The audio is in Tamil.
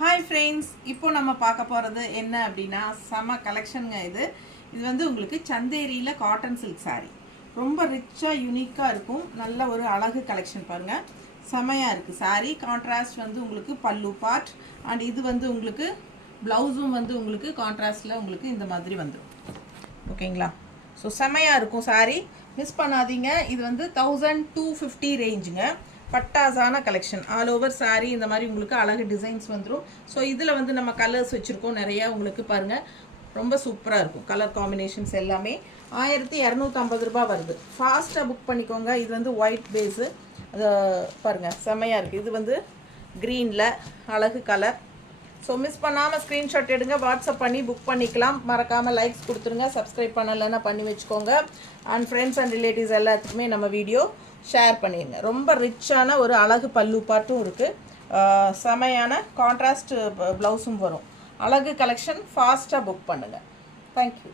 ஹாய் ஃப்ரெண்ட்ஸ், இப்போ நம்ம பார்க்க போகிறது என்ன அப்படின்னா செம கலெக்ஷனுங்க. இது வந்து உங்களுக்கு சந்தேரியில் காட்டன் சில்க் சாரீ ரொம்ப ரிச்சாக யூனிக்காக இருக்கும். நல்ல ஒரு அழகு கலெக்ஷன் பாருங்கள், செமையாக இருக்குது சாரீ. கான்ட்ராஸ்ட் வந்து உங்களுக்கு பல்லு பார்ட் அண்ட் இது வந்து உங்களுக்கு ப்ளவுஸும் வந்து உங்களுக்கு கான்ட்ராஸ்டில் உங்களுக்கு இந்த மாதிரி வந்துடும். ஓகேங்களா? ஸோ செமையாக இருக்கும் சாரீ, மிஸ் பண்ணாதீங்க. இது வந்து 1250 ரேஞ்சுங்க. பட்டாஸான கலெக்ஷன், ஆல் ஓவர் சாரீ இந்த மாதிரி உங்களுக்கு அழகு டிசைன்ஸ் வந்துடும். ஸோ இதில் வந்து நம்ம கலர்ஸ் வச்சுருக்கோம் நிறையா. உங்களுக்கு பாருங்கள், ரொம்ப சூப்பராக இருக்கும். கலர் காம்பினேஷன்ஸ் எல்லாமே 1250 ரூபா வருது. ஃபாஸ்ட்டாக புக் பண்ணிக்கோங்க. இது வந்து ஒயிட் பேஸு, அது பாருங்கள் செமையாக இருக்குது. இது வந்து க்ரீனில் அழகு கலர். ஸோ மிஸ் பண்ணாமல் ஸ்க்ரீன்ஷாட் எடுங்க, வாட்ஸ்அப் பண்ணி புக் பண்ணிக்கலாம். மறக்காமல் லைக்ஸ் கொடுத்துருங்க, சப்ஸ்கிரைப் பண்ணலைன்னா பண்ணி வச்சுக்கோங்க. அண்ட் ஃப்ரெண்ட்ஸ் அண்ட் ரிலேட்டிவ்ஸ் எல்லாத்துக்குமே நம்ம வீடியோ ஷேர் பண்ணிடுங்க. ரொம்ப ரிச்சான ஒரு அழகு பல்லு பாட்டும் இருக்குது, செமையான கான்ட்ராஸ்ட் ப்ளவுஸும் வரும். அழகு கலெக்ஷன், ஃபாஸ்ட்டாக புக் பண்ணுங்கள். தேங்க்யூ.